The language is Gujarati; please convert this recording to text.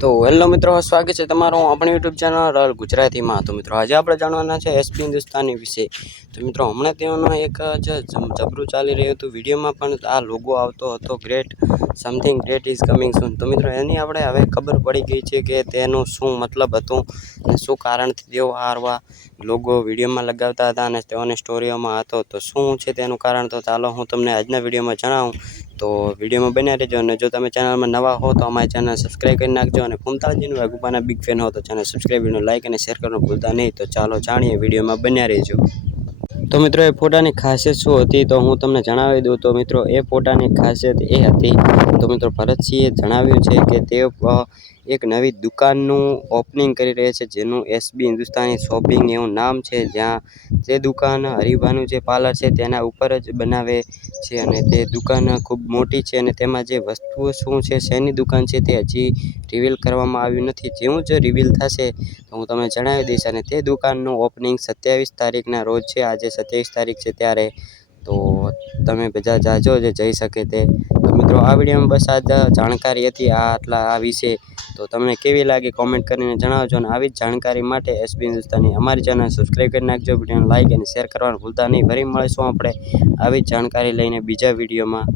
તો હેલો મિત્રો, સ્વાગત છે તમારું આપણી યુટ્યુબ ચેનલ રલ ગુજરાતીમાં। તો મિત્રો આજે આપણે જાણવાના છે એસપી હિન્દુસ્તાની વિશે। તો મિત્રો હમણાં તેઓનો એક જબરું ચાલી રહ્યું હતું, વિડીયોમાં પણ આ લોગો આવતો હતો, great something great is coming સૂન। તો મિત્રો એની આપણે હવે ખબર પડી ગઈ છે કે તેનું શું મતલબ હતું અને શું કારણથી તેઓ આ લોગો વિડીયોમાં લગાવતા હતા અને તેઓની સ્ટોરીઓમાં હતો। તો શું છે તેનું કારણ, તો ચાલો હું તમને આજના વિડીયોમાં જણાવું। તો વિડીયોમાં બન્યા રહેજો અને જો તમે ચેનલમાં નવા હો તો અમારી ચેનલ સબસ્ક્રાઈબ કરી નાખજો અને ફૂમતાજીનું વાઘુપાના બિગ ફેન હો તો ચેનલ સબસ્ક્રાઈબ લાઈક અને શેર કરવાનું ભૂલતા નહીં। તો ચાલો જાણીએ, વિડીયોમાં બન્યા રહેજો। તો મિત્રો એ ફોટાની ખાસિયત શું હતી તો હું તમને જણાવી દઉં। તો મિત્રો એ ફોટાની ખાસિયત એ હતી, તો મિત્રો ભરતસિંહે જણાવ્યું છે કે તે એક નવી દુકાનનું ઓપનિંગ કરી રહ્યા છે, જેનું એસબી હિન્દુસ્તાની શોપિંગ એવું નામ છે, જ્યાં તે દુકાન હરિભાનું જે પાર્લર છે તેના ઉપર જ બનાવે છે અને તે દુકાન ખૂબ મોટી છે અને તેમાં જે વસ્તુઓ શું છે, શેની દુકાન છે તે હજી રિવીલ કરવામાં આવ્યું નથી। જેવું જ રિવીલ થશે તો હું તમને જણાવી દઈશ અને તે દુકાનનું ઓપનિંગ 27 તારીખના રોજ છે। આજે 27 તારીખ છે ત્યારે તો તમે બધા જાજો જે જઈ શકે તે। તો મિત્રો આ વિડીયોમાં બસ આ જાણકારી હતી આ વિશે। તો તમને કેવી લાગી કોમેન્ટ કરીને જણાવજો અને આવી જ જાણકારી માટે એસબી હિન્દુસ્તાની અમારી ચેનલ સબસ્ક્રાઈબ કરી નાખજો, વિડીયોને લાઈક અને શેર કરવાનું ભૂલતા નહીં। ફરી મળીશું આપણે આવી જ જાણકારી લઈને બીજા વિડીયોમાં।